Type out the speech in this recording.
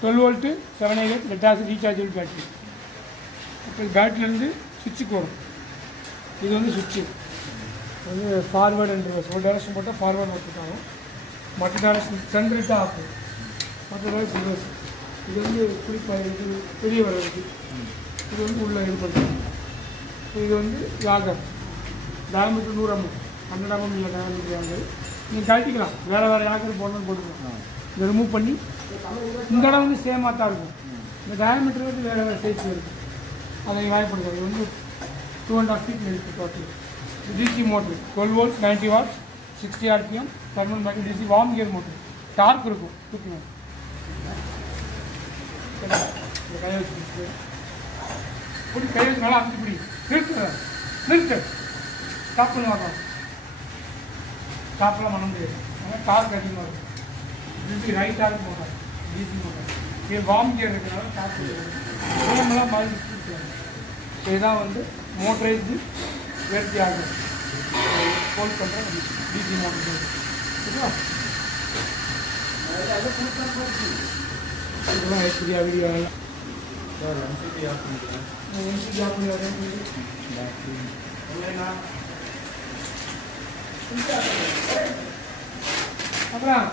12 volt 7AH lead acid rechargeable battery. இப்போ பேட்டரியிலேருந்து சுவிட்சுக்கு வரும். இது வந்து சுவிட்சு வந்து ஃபார்வேர்டு அண்ட் ரிவர்ஸ். ஒரு டேரக்ஷன் போட்டால் ஃபார்வேர்டு போட்டுருக்காங்க, மற்ற டேரக்ஷன் சென்ட்ரேட் தான் ஆஃப், மற்ற டேரக்ஷன் ரிவர்ஸ். இது வந்து இது பெரிய வர்றது, இது வந்து உள்ள இது பண்ணுறது. இது வந்து யாகர் டயமீட்டர் 100 mm, 100 mm இல்லை டயமீட்டர் யாகர். நீங்கள் கழட்டிக்கலாம், வேறு வேறு யாகர் போடணும்னு போட்டுக்கலாம். இதை ரிமூவ் பண்ணி இந்த இடம் வந்து சேமாக தான் இருக்கும். இந்த டயமீட்டர் வந்து வேறு வேறு சைஸில் இருக்கும், அதை வாய்ப்படுது. இது வந்து 2.5 feet இருக்குது total. DC motor 12 volt 90 watts 60 RPM thermal magnet DC worm gear motor. Torque இருக்கும், தூக்கணும். இந்த கை வச்சு இப்படி கை வச்சு நல்லா அப்படி நிறுத்து ஸ்டாப் பண்ணி வரணும். ஸ்டாப்லாம் பண்ண முடியாது, ஆனால் டார்க் அதிகமாக இருக்கும். டிசி ரைட்டாக இருக்கும் மோட்டார், டிசி மோட்டார். இது வார்ம் கியர் இருக்கிறனால டார்க் உடம்பெல்லாம் மாதிரி கொடுத்துருவாங்க. இதுதான் வந்து மோட்டரைஸ்டு வேர்த்தி ஆகும் ஹோல்ட் பண்ணுற டிசி மோட்டர். ஓகேவா? இதெல்லாம் ஐஸ்வர்யா வீடியோ எல்லாம் எம்சிபி ஆஃப் பண்ணிக்கலாம். அப்புறம்